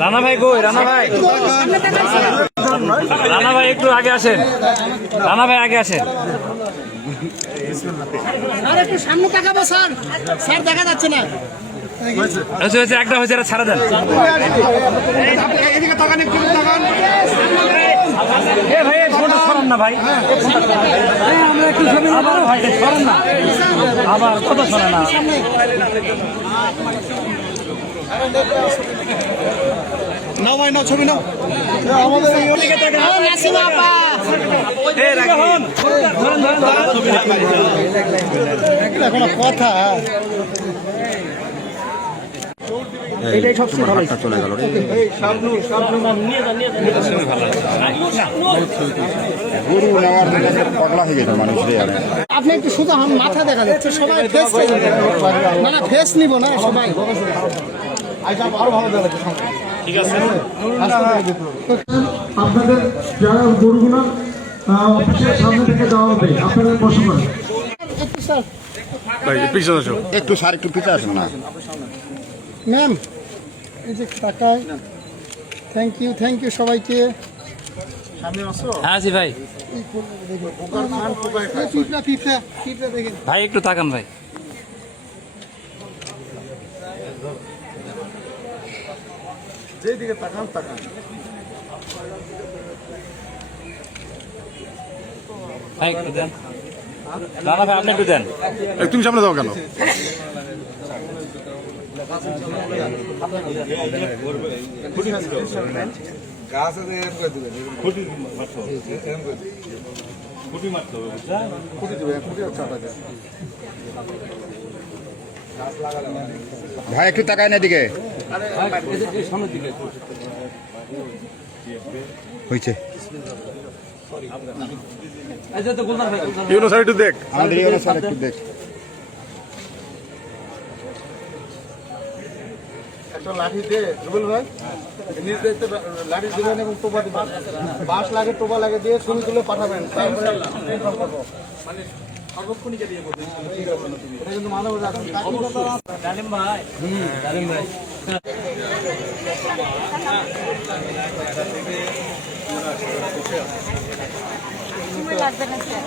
রানা ভাই কই? রানা ভাই, রানা ভাই একটু আগে আসেন। রানা ভাই আগে আসেন। একটু সামনে তাকাবো স্যার, স্যার দেখা যাচ্ছে না। একটা হয়েছে, এটা ছাড়া দেন। ভাই সরান না ভাই, আমরা একটু আবার ভাই সরান না, আবার কত সরে না। নাও ভাই নাও, ছবি নাও। কথা এটাই সবচেয়ে ভালো চলে গেল। গরু নেওয়ার পাগলা হয়ে গেছে মানুষ। আপনি একটু শুধু মাথা দেখা যাচ্ছে, সবাই ফেস না না ফেস নিব না সবাই। আরো ভালো দেখাচ্ছে। ঠিক আছে, আপনাদের যারা গরুগুলো অফিসের সামনে থেকে দেওয়া হবে, আপনাদের বসে পড়েন। একটু স্যার একটু পিছিয়ে আসুন না ম্যাম। এই যে টাকায় থ্যাংক ইউ সবাইকে। হ্যাঁ জি ভাই, ভাই একটু তাকান ভাই। যেদিকে তাকান তাকান। ভাই একটু দেন। রানা ভাই আপনি একটু দেন। তুমি সামনে যাও কেন? ভাই একটু তাকায় না দিকে হয়েছে। একটু দেখ, আমাদের স্যার একটু দেখ। একটা লাঠি দে রুবেল ভাই, নিজ দায়িত্বে লাঠি দেবেন এবং টোপা দিবেন। বাঁশ লাগে, টোপা লাগে দিয়ে ছবি তুলে পাঠাবেন। এটা কিন্তু মানব ডালিম ভাই। ডালিম ভাই লাগবে না স্যার।